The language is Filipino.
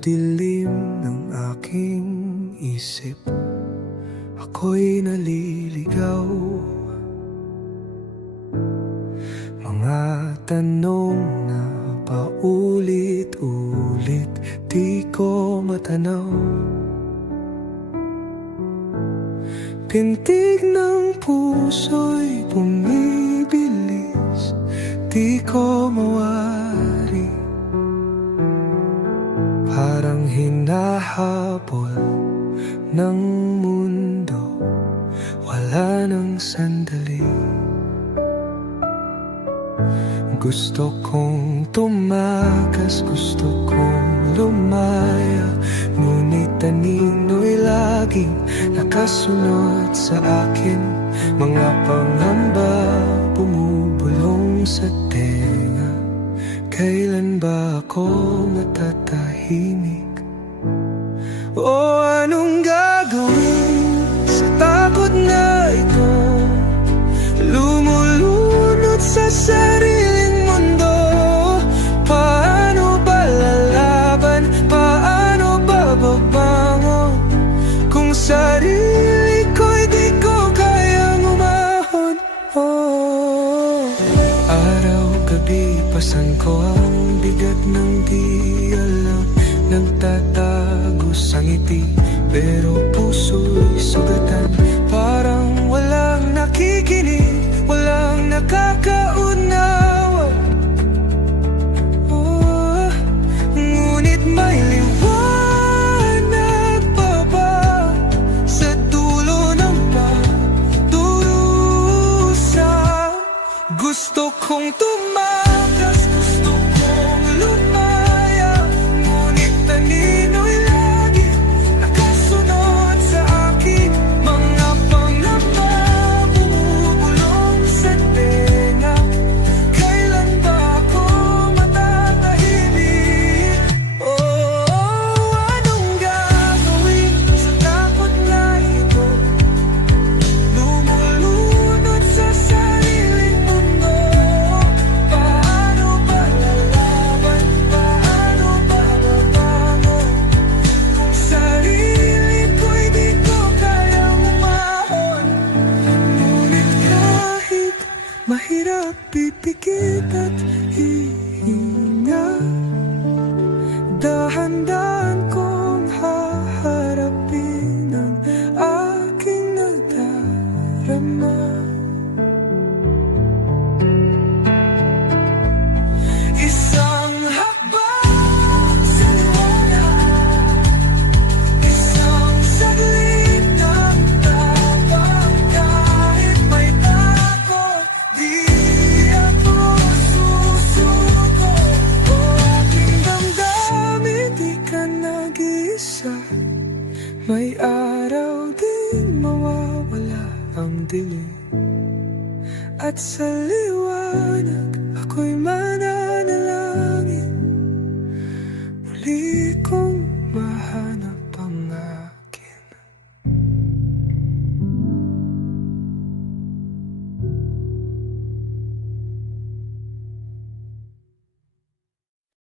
dilim ng aking isip, ako'y naliligaw. Mga tanong na paulit-ulit di ko matanaw. Pintig ng puso'y bumibilis, di ko mawari. Parang hinahabol ng mundo, wala nang sandali. Gusto kong tumakas, gusto kong lumaya, ngunit anino'y laging nakasunod sa akin. Mga pangamba bumubulong sa tenga. Kailan ba ako matatahimik? O anong gagawin sa takot na ito? Lumulunod sa sariling mundo. Paano ba lalaban? Paano ba babangon? Kung sarili ko'y di ko kayang umahon. Oh. Araw-gabi pasan ko ang bigat ng di alam. Nagtatago sa ngiti, pero puso'y sugatan. Parang walang nakikinig, walang nakakaunawa. Oh, ngunit may liwanag pa ba sa dulo ng pagdurusa? Gusto kong tumakas, gusto kong lumaya, ngunit anino'y lagi nakasunod sa akin. Mga pangamba bumubulong sa tenga. Kailan ba ako matatahimik? Oh, anong gagawin sa takot na ito? Lumulunod sa sariling mundo. Paano ba lalaban? Paano ba babangon? Kung sarili ko'y di ko kayang umahon. Ngunit kahit mahirap pipikit at hihinga, dahan-dahan kong haharapin ang aking nadarama. Isang hakbang sa liwanag, isang saglit ng tapang. Kahit may takot, di ako susuko. O aking damdamin, di ka nag-iisa. May araw din mawawala ang dilim, at sa liwanag ako'y mananalangin. Muli kong